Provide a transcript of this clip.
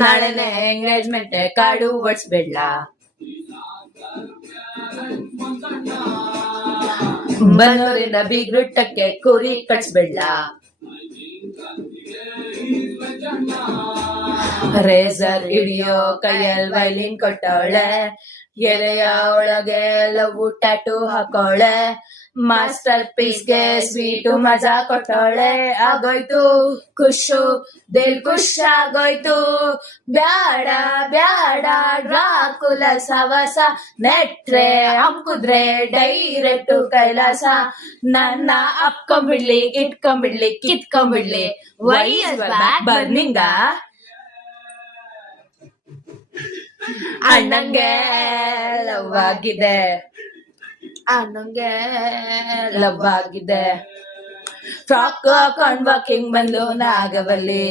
ನಾಳೆನೆ ಎಂಗೇಜ್ಮೆಂಟ್ ಕಾಡು ಓಡಿಸ್ಬೇಡ್ಲ. ಬನ್ನೂರಿಂದ ಬೀಗ್ರುಟ್ಟಕ್ಕೆ ಕುರಿ ಕಟ್ಸ್ಬೇಡ್ಲ. ರೇಸರ್ ಹಿಡಿಯೋ ಕೈಯಲ್ಲಿ ವೈಲಿನ್ ಕೊಟ್ಟವಳೆ, ಎಲೆಯ ಒಳಗೆ ಲವ್ ಟ್ಯಾಟೂ ಹಾಕೋಳೆ, ಮಾಸ್ಟರ್ ಪೀಸ್ಗೆ ಸ್ವೀಟು ಮಜಾ ಕೊಟ್ಟವಳೆ. ಆಗೋಯ್ತು ಖುಷು ದಿಲ್ ಖುಷ್ ಆಗೋಯ್ತು, ಬ್ಯಾಡ ಬ್ಯಾಡ ಡ್ರಾಕುಲ ಸವಸ, ನೆಟ್ರೆ ಹಂಕುದ್ರೆ ಡೈರೆಕ್ಟು ಕೈಲಾಸ. ನನ್ನ ಅಪ್ಕೊಂಬಿಡ್ಲಿ ಇಟ್ಕೊಂಬಿಡ್ಲಿ ಕಿತ್ಕೊಂಬಿಡ್ಲಿ, ವೈ ಬ್ಯಾಕ್ ಬರ್ನಿಂಗ. ಅಣ್ಣಂಗೆ ಲವ್ ಆಗಿದೆ, ಅಣ್ಣಂಗೆ ಲವ್ ಆಗಿದೆ. ಫ್ರಾಕ್ ಹಾಕೊಂಡ್ ವಾಕಿಂಗ್ ಬಂದು ನಾಗವಲ್ಲಿ,